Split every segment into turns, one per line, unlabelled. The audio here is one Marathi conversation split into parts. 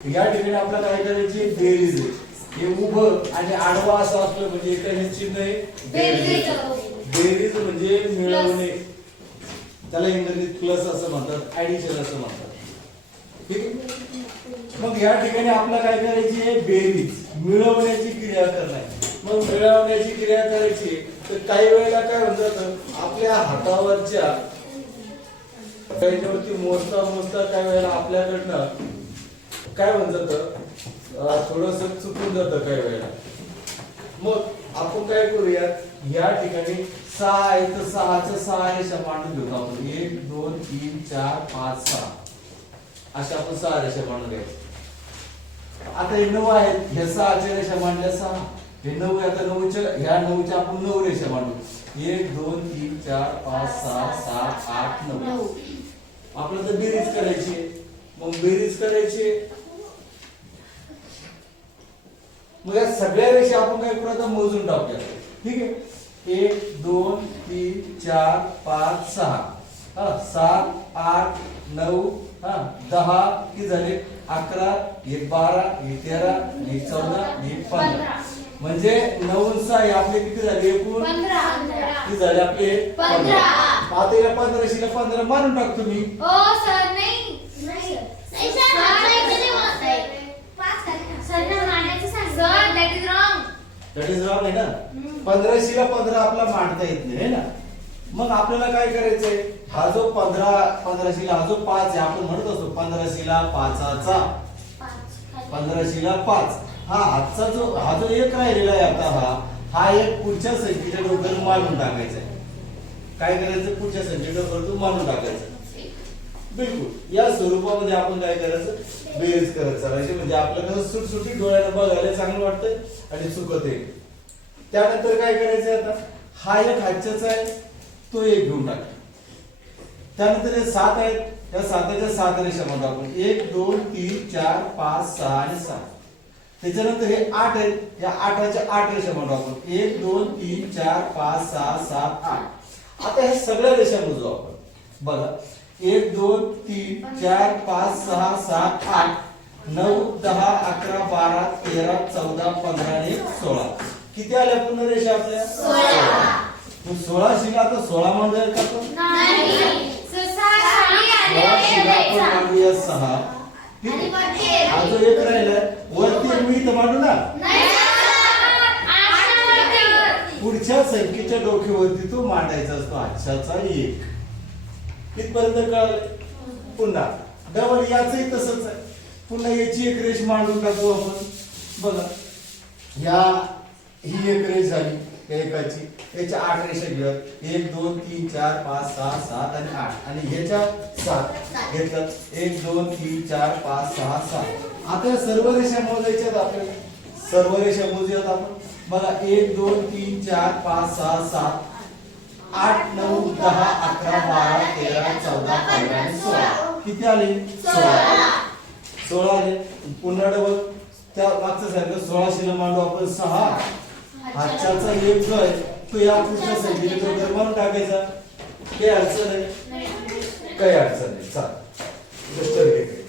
या ठिकाणी आपल्याला काय करायची बेरीज हे उभं आणि आडवा असं असलं म्हणजे एका हे चिन्ह आहे बेरीज बेरीज. म्हणजे मिळवणे. त्याला इंग्रजीत प्लस असं म्हणतात ऍडिशन असं म्हणतात. ठीक? मग या ठिकाणी आपल्याला काय करायची आहे बेरीज मिळवण्याची क्रिया करणार मग मिळवण्याची क्रिया करायची तर काही वेळेला काय होऊन जातं आपल्या हातावरच्या त्याच्यावरती मोजता मोजता काही वेळेला आपल्याकडनं काय जातं थोडस चुकून जातं काही वेळेला. मग आपण काय करूयात या ठिकाणी सहा आहे तर सहाच्या सहा रेषा मांडून घेऊ आपण? एक दोन तीन चार पाच सहा. अशा आपण सहा रेषा मांडून घ्यायच्या. आता हे नऊ आहेत. ह्या सहाच्या रेषा मांडल्या सहा. हे नऊ आहे, आता नऊच्या ह्या नऊच्या आपण नऊ रेषा मांडू. एक दोन तीन चार पाच सहा सात आठ नऊ. आपल्याला तर बेरीज करायची. मग बेरीज करायची आहे. मग या सगळ्या रेषा आपण काय करू आता मोजून टाकूया. ठीक आहे? एक दोन तीन चार पाच सहा. हा सात आठ नऊ हा दहा किती झाले? अकरा एक बारा एक तेरा एक चौदा एक पंधरा. म्हणजे नऊ सहा हे आपले किती झाले? एकूण? किती झाले आपले?
पंधरा.
आता या पंधराशीला पंधरा मारून टाकतो मी
ओ सर नाही sir that is wrong
that is wrong आहे ना. पंधराशीला पंधरा आपला मांडता येत नाही है ना? मग आपल्याला काय करायचंय? हा जो पंधरा पंधराशीला हा जो पाच आहे आपण म्हणत असतो पंधराशीला पाचाचा. पंधराशीला पाच. हा आजचा जो हा जो एक राहिलेला आहे आता हा हा एक पुढच्या संख्येच्या डोक्यावर मारून टाकायचा आहे. काय करायचं? पुढच्या संख्येच्या डोक्यावर मारून टाकायचं. बिलकुल. या स्वरूपामध्ये आपण काय करायचं? बेरीज करत चालायचे म्हणजे आपलं कसं सुटसुटी डोळ्याला बघायला चांगलं वाटतंय आणि चुकत आहे. त्यानंतर काय करायचं आता? हा एक हातच्याचा आहे तो एक घेऊन टाक. त्यानंतर हे सात आहेत. त्या साताच्या सात रेषा म्हणतो आपण एक दोन तीन चार पाच सहा आणि सात. त्याच्यानंतर हे आठ आहेत. या आठाच्या आठ रेषा म्हणतो आपण एक दोन तीन चार पाच सहा सात आठ. आता ह्या सगळ्या रेषा मोजू आपण. बघा. एक दोन तीन चार पाच सहा सात आठ नऊ दहा अकरा बारा तेरा चौदा पंधरा आणि सोळा. किती आल्या पूर्ण रेषा आपल्या? सोळा. शिला आता सोळा म्हणून जाईल का? सोळा शिला आपण मांडूया सहा. जो एक. राहिलाय. वरती मी इथं मांडू ना? पुढच्या संख्येच्या डोक्यावरती तो मांडायचा असतो. आजच्याचा एक. तिथपर्यंत कळालं पुन्हा. डबल याचही तसंच आहे. पुन्हा याची एक रेष मांडून टाकू आपण. बघा. या ही एक रेष झाली एकाची. याच्या आठ रेषा घेऊया एक दोन तीन चार पाच सहा सात आणि आठ. आणि ह्याच्या सात घेतलं. एक दोन तीन चार पाच सहा सात. आता सर्व रेषा मोजायच्यात आपल्याला. सर्व रेषा मोजूयात आपण. बघा. एक दोन तीन चार पाच सहा सात. आठ नऊ दहा अकरा बारा तेरा चौदा पंधरा आणि सोळा. किती आले? सोळा. सोळा आले. पुन्हा डबल त्या मागचं सारखं सोळाशेला मांडू आपण सहा. हातच्याचा एक जो आहे तो या पुढच्या संख्येने तो मारून टाकायचा. काही अडचण आहे? काही अडचण नाही. चाल. गोष्ट ठीक आहे.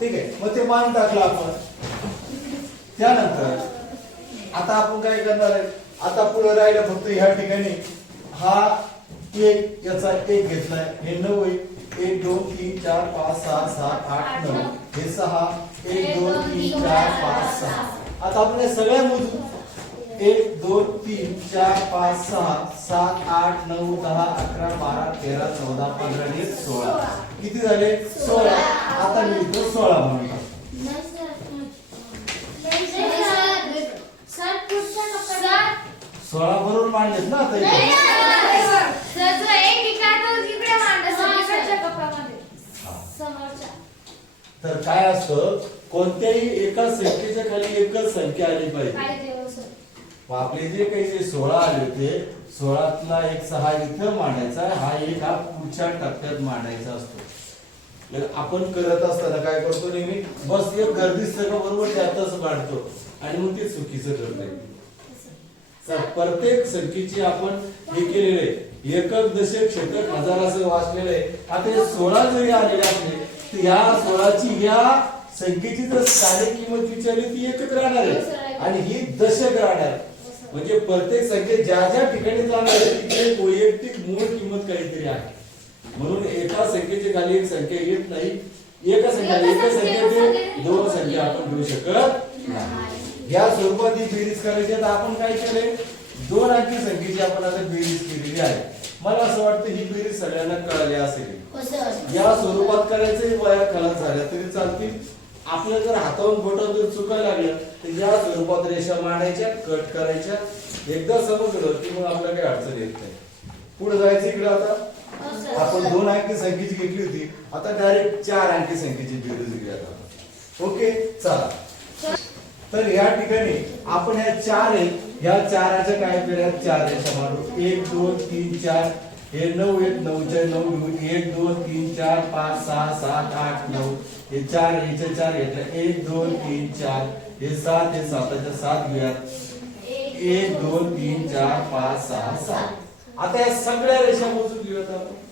ठीक आहे. मग ते मान टाकलं आपण. त्यानंतर आता आपण काय करणार आहे? आता पुढे राहिलं फक्त ह्या ठिकाणी. हा एक याचा एक घेतलाय. हे नऊ आहे. एक दोन तीन चार पाच सहा सात आठ नऊ. हे सहा. एक दोन तीन चार पाच सहा. आता आपण हे सगळ्या मोजू. एक दोन तीन चार पाच सहा. सात आठ नऊ दहा अकरा बारा तेरा चौदा पंधरा आणि एक सोळा. किती झाले? सोळा. आता मी इथं सोळा म्हणून. सोळा बरोबर मांडलेत ना आता इथं? तर काय असतं कोणत्याही एका संख्येच्या खाली एकच संख्या आली पाहिजे. मग आपले जे काही जे सोळा आले होते सोळातला एक सहा इथं मांडायचा हा एक हा पुढच्या टप्प्यात मांडायचा असतो. आपण करत असताना काय करतो नेहमी? बस एक गर्दी सगळं बरोबर त्यातच मांडतो. आणि मग ते चुकीचं ठरतंय. तर प्रत्येक संख्येची आपण हे केलेले एकक दशक शतक हजार असं वाचलेलं आहे. आता सोळा जरी आलेले असले तर या सोळाची या संख्येची जर स्थानिक किंमत विचारली ती एकच राहणार आहे. आणि ही दशक राहणार म्हणजे प्रत्येक संख्ये ज्या ज्या ठिकाणी जाणार आहे तिथे वैयक्तिक मूळ किंमत काहीतरी आहे. म्हणून एका संख्येच्या खाली एक संख्या येत नाही. एका संख्या एका संख्येचे दोन संख्या आपण घेऊ शकत नाही. या स्वरूपात ही बेरीज करायची तर आपण काय केले दोन अंकी संख्येची आपण आता बेरीज केलेली आहे. मला असं वाटतं ही बेरीज सगळ्यांना कळाली असेल. या स्वरूपात करायचं वया खलास झाल्या तरी चालतील. आपल्या जर हातावरून बोटावरून जर चुकायला लागलं तर या स्वरूपात रेषा मांडायच्या कट करायच्या. एकदा समजलं की मग आपल्याला काही अडचण येत नाही. पुढे जायचं इकडे आता. आपण दोन अंकी संख्येची घेतली होती. आता डायरेक्ट चार अंकी संख्येची बेरीज घेऊयात आता ओके चला. तर या ठिकाणी आपण ह्या चार आहेत. ह्या चाराच्या काय फेऱ्या चार आहे समारोह एक दोन तीन चार. हे नऊ एक नऊच्या नऊ नऊ एक दोन तीन चार पाच सहा सात आठ नऊ. हे चार याचे चार घेतले. एक दोन तीन चार. हे सात हे साताच्या सात घेऊयात. एक दोन तीन चार पाच सहा सात. आता या सगळ्या रेषा मोजून घेऊयात आपण.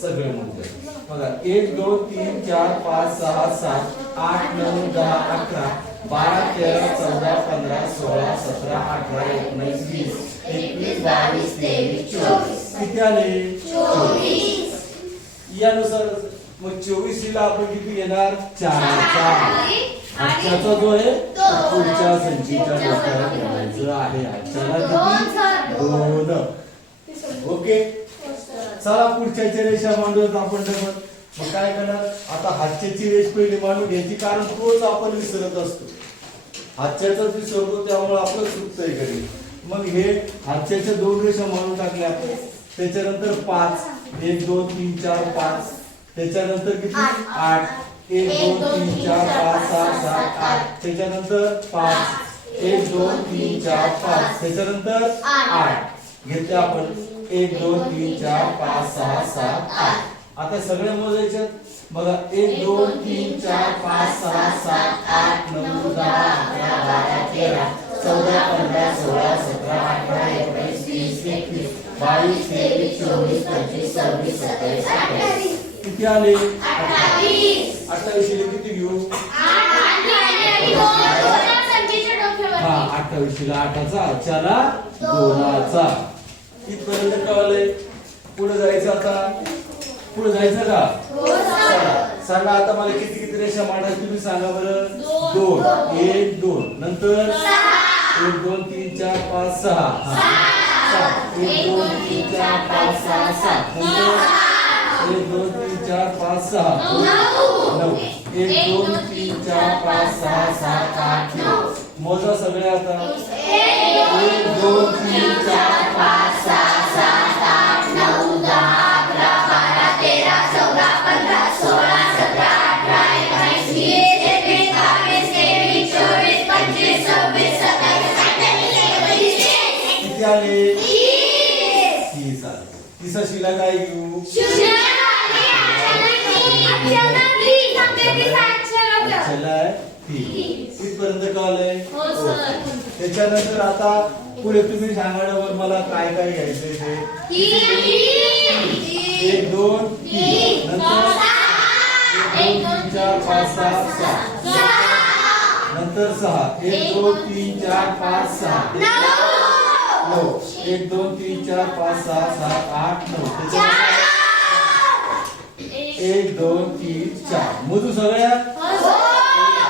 सगळे मोजूया बघा. एक दोन तीन चार पाच सहा सात आठ नऊ दहा अकरा. बारा तेरा चौदा पंधरा सोळा सतरा अठरा एकोणीस वीस एकवीस बावीस तेवीस चोवीस. किती आले?
चोवीस.
यानुसार मग चोवीस ला आपण किती घेणार चार चार. आजच्याचा जो आहे
तो.
पुढच्या संचीच्या डोक्याला ठेवायचं आहे. आजच्याला
दोन
किती?
सर.
दोन. ओके? चला पुढच्याची रेषा मांडूयात आपण डबल. मग काय करणार? आता हातच्याची रेष पहिली मांडून घ्यायची कारण तोच आपण विसरत असतो. हातच्याचाच विसरतो त्यामुळे आपलं चुकतंय घरी. मग हे हातच्याच्या दोन रेषा मांडून टाकल्या आपण. त्याच्यानंतर पाच एक दोन तीन चार पाच. त्याच्यानंतर किती?
आठ.
एक दोन तीन चार पाच सहा सात आठ. त्याच्यानंतर पाच. एक दोन तीन चार पाच. त्याच्यानंतर
आठ.
आठ. घेतले आपण. एक दोन तीन चार पाच सहा सात आठ. आता सगळे मोजायचे बघा एक दोन तीन चार पाच सहा सात आठ नऊ दहा अकरा बारा तेरा चौदा पंधरा सोळा सतरा अठरा एकोणीस वीस एकवीस बावीस तेवीस चोवीस पंचवीस सव्वीस सत्तावीस अठ्ठावीस. किती आले?
अठ्ठावीस.
किती घेऊ? हा अठ्ठावीसला आठाचा आजच्याला दोनाचा. इथपर्यंत कळलंय. पुढे जायचं आता. पुढे जायचं का?
हो
सांगा आता मला किती किती रेषा मांडायची तुम्ही सांगा बरं.
दोन.
एक दोन. नंतर. एक दोन तीन चार पाच सहा. एक दोन तीन चार पाच सहा सात. नंतर? एक दोन तीन चार पाच सहा.
नऊ.
एक दोन तीन चार पाच सहा सात आठ नऊ. मोजा सगळे आता. एक दोन तीन चार पाच सहा. इथपर्यंत कळलंय
हो, सर.
त्याच्यानंतर आता पुढे तुम्ही सांगण्यावर मला काय काय घ्यायचंय ते. एक दोन तीन. नंतर. एक दोन तीन चार पाच सहा. सात
सहा.
नंतर सहा. एक दोन तीन चार पाच सहा.
नऊ.
एक दोन तीन चार पाच सहा सात आठ नऊ. एक दोन तीन चार. मोजू सगळ्या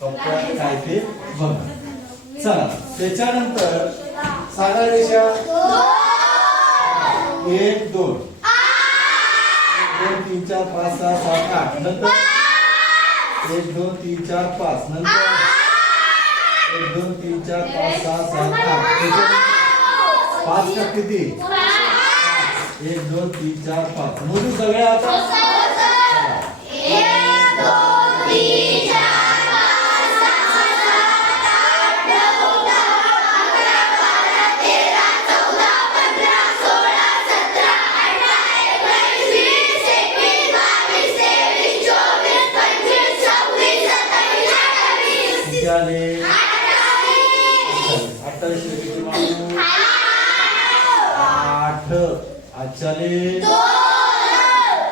कप्प्यात काय ते बघ. चला त्याच्यानंतर साधा रेषा एक दोन. दोन तीन चार पाच सहा सात आठ. नंतर एक दोन तीन चार पाच. नंतर एक दोन तीन चार पाच सहा सात आठ. पाच का किती? एक दोन तीन चार पाच. म्हणून सगळ्या आता. आजच्याले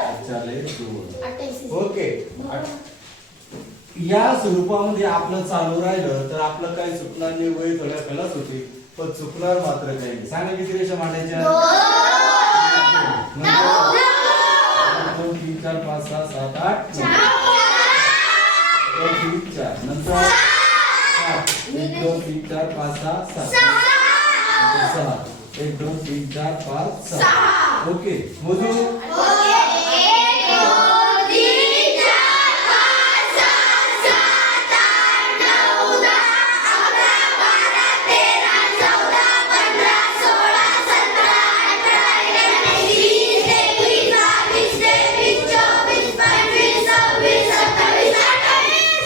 आजच्याले दोन. ओके. या स्वरूपामध्ये आपलं चालू राहिलं तर आपलं काही चुकणार नाही वय थोड्या कलाच होते पण चुकणार मात्र काही नाही. सांगा किती रेषा मांडायच्या? दोन. तीन चार पाच सहा सात आठ. दोन तीन चार. नंतर? एक दोन तीन चार पाच सहा सात. सहा. एक दोन तीन चार पाच सहा. ओके मोजू?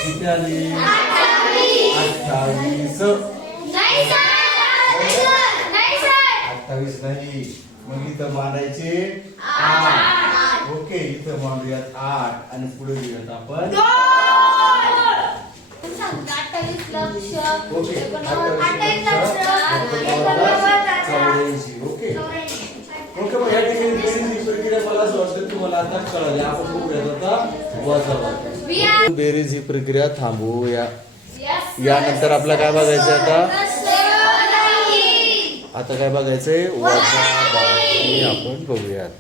किती मग इथं मांडायचे आठ ओके इथं मांडूयात आठ आणि पुढे घेऊयात आपण ओके चौऱ्याऐंशी ओके ओके मग या ठिकाणी बेरीज ही प्रक्रिया मला असं वाटतं तुम्हाला आता कळाली आपण बघूयात आता बेरीज ही प्रक्रिया थांबवूया यानंतर आपला काय बघायचं आता आता काय बघायचंय वजाबाकी आपण बघूयात.